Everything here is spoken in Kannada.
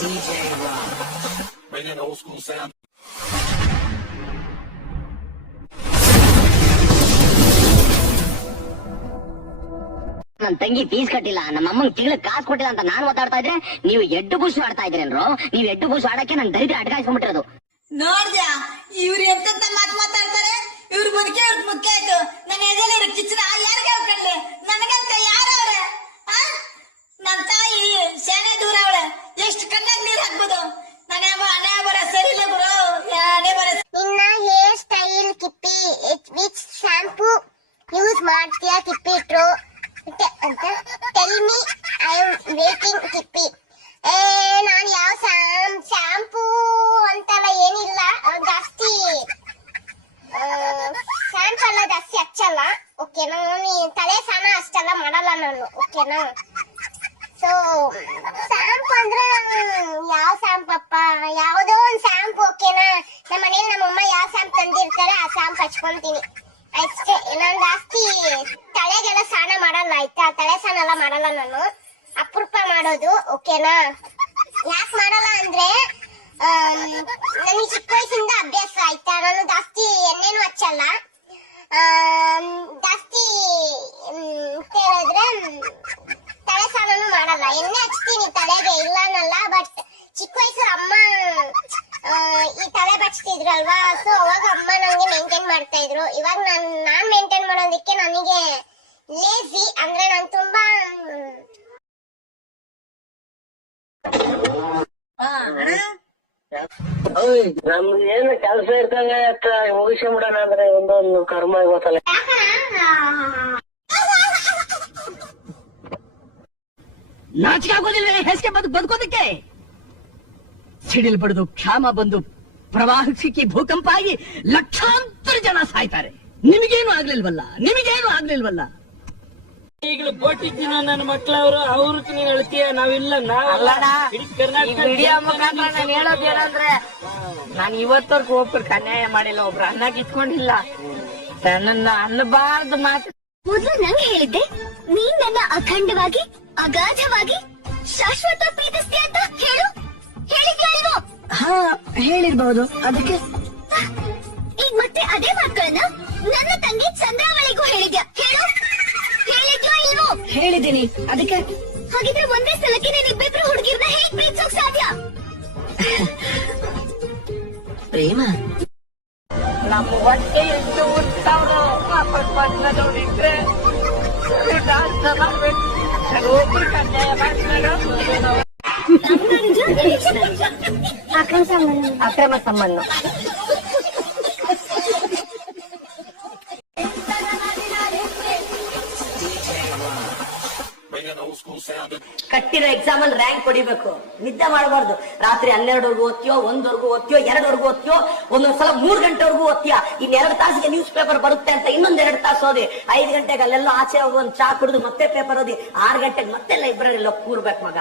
DJ Rock. Bringing old school sound. ನನ್ ತಂಗಿ ಫೀಸ್ ಕಟ್ಟಿಲ್ಲ, ನಮ್ಮ ಅಮ್ಮಂಗ್ ತಿಂಗಳ ಕಾಸು ಕೊಟ್ಟಿಲ್ಲ ಅಂತ ನಾನ್ ಮಾತಾಡ್ತಾ ಇದ್ರೆ ನೀವು ಎಡ್ಡು ಬೂಸು ಆಡ್ತಾ ಇದ್ರೇನ್ರು? ನೀವ್ ಎಡ್ಡು ಬೂಸು ಆಡಕ್ಕೆ ನನ್ ದರಿದ್ರ ಅಡ್ಗಾಯಿಸ್ಕೊಂಡ್ಬಿಟ್ಟಿರೋದು. ನೋಡ್ದ್ಯಾ ಇವ್ರು ಎಂತ ಮಾತಾಡ್ತಾರೆ? ಇವ್ರ ಬದುಕಿ ಅವ್ರ ಮುಖ್ಯ ಆಯ್ತು. ನನ್ನ ಎದೆಲಿ ಇರೋ ಕಿಚ್ಚನ ಯಾರಿಗೆ ಹೇಳ್ಕೊಂಡ್ಲೆ? ನನಗಂತ ಯಾರವ್ರೆ? ನನ್ ತಾಯಿ ಶಾನೆ ದೂರ ಅವಳೆ, ಎಷ್ಟು ಕಣ್ಣಾಗ ನೀರ್ ಹಾಕ್ಬೋದು. ಹಣೆ ಬರ ಸರಿ ಇಲ್ಲ ಗುರು, ಹಣೆ ಬರ. ನಿನ್ನ hair style Kippi, which shampoo use ಮಾಡ್ತೀಯಾ ಕಿಪ್ಪಿ ಟ್ರೋ ಅಂತ tell me, I am waiting Kippi. ನಾನು ಯಾವ ಶಾಂಪೂ ಅಂತವ ಏನಿಲ್ಲ, ಜಾಸ್ತಿ ಶಾಂಪೂ ಎಲ್ಲ ಜಾಸ್ತಿ ಹಚ್ಚಲ್ಲ, ಓಕೆನಾ? ತಲೆ ಸ್ನಾನ ಅಷ್ಟೆಲ್ಲ ಮಾಡಲ್ಲ ನಾನು, ಓಕೆನಾ? ಸೊ ಶಾಂಪು ಅಂದ್ರೆ ಯಾವ ಶಾಂಪು ಅಪ್ಪ, ಯಾವುದೋ ಒಂದು ಶಾಂಪು, ಓಕೆನಾ? ನಮ್ಮ ಮನೇಲಿ ನಮ್ಮಮ್ಮ ಯಾವ ಶಾಂಪು ತಂದಿರ್ತಾರೆ ಆ ಶಾಂಪು ಹಚ್ಕೊಂತೀನಿ ಅಷ್ಟೇ. ನಾನು ಜಾಸ್ತಿ ತಲೆಗೆಲ್ಲ ಸ್ನಾನ ಮಾಡಲ್ಲ, ಆಯ್ತಾ? ತಲೆ ಸ್ನಾನ ಎಲ್ಲ ಮಾಡಲ್ಲ ನಾನು, ಅಪರೂಪ ಮಾಡೋದು, ಓಕೆನಾ? ಯಾಕೆ ಮಾಡಲ್ಲ ಅಂದ್ರೆ ನನಗೆ ಚಿಕ್ಕ ವಯಸ್ಸಿಂದ ಅಭ್ಯಾಸ, ಆಯ್ತಾ? ನಾನು ಜಾಸ್ತಿ ಎಣ್ಣೆನೂ ಹಚ್ಚಲ್ಲ, ಜಾಸ್ತಿ ಹೇಳಿದ್ರೆ ತಲೆ ಸ್ನಾನನೂ ಮಾಡಲ್ಲ. ಎಣ್ಣೆ ಹಚ್ತೀನಿ ತಲೆಗೆ, ಇಲ್ಲ ಅನ್ನಲ್ಲ, ಬಟ್ ಚಿಕ್ಕ ವಯಸ್ಸು ಅಮ್ಮ ಈ ತಲೆ ಬಚ್ತಿದ್ರಲ್ವಾ, ಸೊ ಅವಾಗ ಅಮ್ಮ ನಂಗೆ ಮೇಂಟೈನ್ ಮಾಡ್ತಾ ಇದ್ರು. ಇವಾಗ ನಾನ್ ಮೇಂಟೈನ್ ಮಾಡೋದಕ್ಕೆ ನನಗೆ ಲೇಜಿ, ಅಂದ್ರೆ ನಾನು ತುಂಬಾ ನಮ್ಗೆ ಏನು ಕೆಲಸ ಇರ್ತಂಗ ಮುಗಿಸ್ಕೊಂಡ್ಬಿಡೋಣ ಅಂದ್ರೆ ಒಂದೊಂದು ಕರ್ಮ ಗೊತ್ತಲ್ಲ. ನಾಚಿಕೆ ಆಗೋದಿಲ್ಲ ಹೆಸ್ಗೆ ಬದುಕೋದಕ್ಕೆ? ಸಿಡಿಲ್ ಬಡಿದು ಕ್ಷಾಮ ಬಂದು ಪ್ರವಾಹ ಸಿಕ್ಕಿ ಭೂಕಂಪ ಆಗಿ ಲಕ್ಷಾಂತರ ಜನ ಸಾಯ್ತಾರೆ. ನಿಮಗೇನು ಆಗ್ಲಿಲ್ವಲ್ಲ. ಈಗಲೂ ಬೋಟಿಗ್ ದಿನ ನನ್ನ ಮಕ್ಳವ್ರು ಅವ್ರಿಗೆ ನೀನ್ ಹೇಳ್ತೀಯ, ನಾವಿಲ್ಲ ವಿಡಿಯೋ ಮುಖಾಂತರ ನಾನು ಹೇಳೋದೇನಂದ್ರೆ, ನಾನು ಇವತ್ತವರೆಗೂ ಒಬ್ರಿಗೆ ಅನ್ಯಾಯ ಮಾಡಿಲ್ಲ, ಒಬ್ರು ಅನ್ನ ಕಿತ್ಕೊಂಡಿಲ್ಲ. ನನ್ನ ಅನ್ನಬಾರ್ದು ಮಾತು ಮೊದಲು ನಂಗೆ ಹೇಳಿದ್ದೆ, ನೀನ್ ನನ್ನ ಅಖಂಡವಾಗಿ ಅಗಾಧವಾಗಿ ಶಾಶ್ವತ ಪ್ರೀತಿಸ್ತೀಯ ಅಂತ ಹೇಳಿದ್ಯಾ ಇಲ್ವೋ? ಹಾ, ಹೇಳಿರ್ಬಹುದು. ಅದಕ್ಕೆ ಈಗ ಮತ್ತೆ ಅದೇ ಮಾತುಗಳನ್ನ ನನ್ನ ತಂಗಿ ಚಂದ್ರಾವಳಿಗೂ ಹೇಳಿದ್ಯಾ? ಹೇಳಿದ್ಯೋ ಇಲ್ವೋ? ಹೇಳಿದ್ದೀನಿ. ಅದಕ್ಕೆ ಹಾಗಿದ್ರೆ ಒಂದೇ ಸಲಕ್ಕೆ ನೀನಿಬ್ಬಿಬ್ರು ಹುಡುಗಿರ್ನ ಹೇಗ್ ಪ್ರೀತಿಸೋಕ್ ಸಾಧ್ಯ? ಪ್ರೇಮ ನಮ್ಮ ಹೊಟ್ಟೆ ಎಷ್ಟು ಉತ್ತವ್ರು ನೋಡಿದ್ರೆ ಒಬ್ರಿಗೆ ಅನ್ಯಾಯ ಮಾಡ್ತಾರೆ. ಅಕ್ರಮ ಸಂಬಂಧ. ಕಟ್ಟಿರೋ ಎಕ್ಸಾಮ್ ಅಲ್ಲಿ ರ್ಯಾಂಕ್ ಹೊಡಿಬೇಕು, ನಿದ್ದೆ ಮಾಡಬಾರ್ದು. ರಾತ್ರಿ 12ವರೆಗೂ ಓದ್ತೀಯೋ, 1ವರೆಗೂ ಓದ್ತೀಯೋ, 2ವರೆಗೂ ಓದ್ತೀಯೋ, ಒಂದೊಂದ್ಸಲ 3 ಗಂಟೆವರೆಗೂ ಓದ್ತೀಯ. ಇನ್ 2 ತಾಸಿಗೆ ನ್ಯೂಸ್ ಪೇಪರ್ ಬರುತ್ತೆ ಅಂತ ಇನ್ನೊಂದ್ 2 ತಾಸು ಓದಿ, 5 ಗಂಟೆಗೆ ಅಲ್ಲೆಲ್ಲ ಆಚೆ ಹೋಗಿ ಒಂದು ಚಾ ಕುಡಿದು ಮತ್ತೆ ಪೇಪರ್ ಓದಿ, 6 ಗಂಟೆಗೆ ಮತ್ತೆ ಲೈಬ್ರರಿಲಿ ಕೂರ್ಬೇಕು ಮಗ.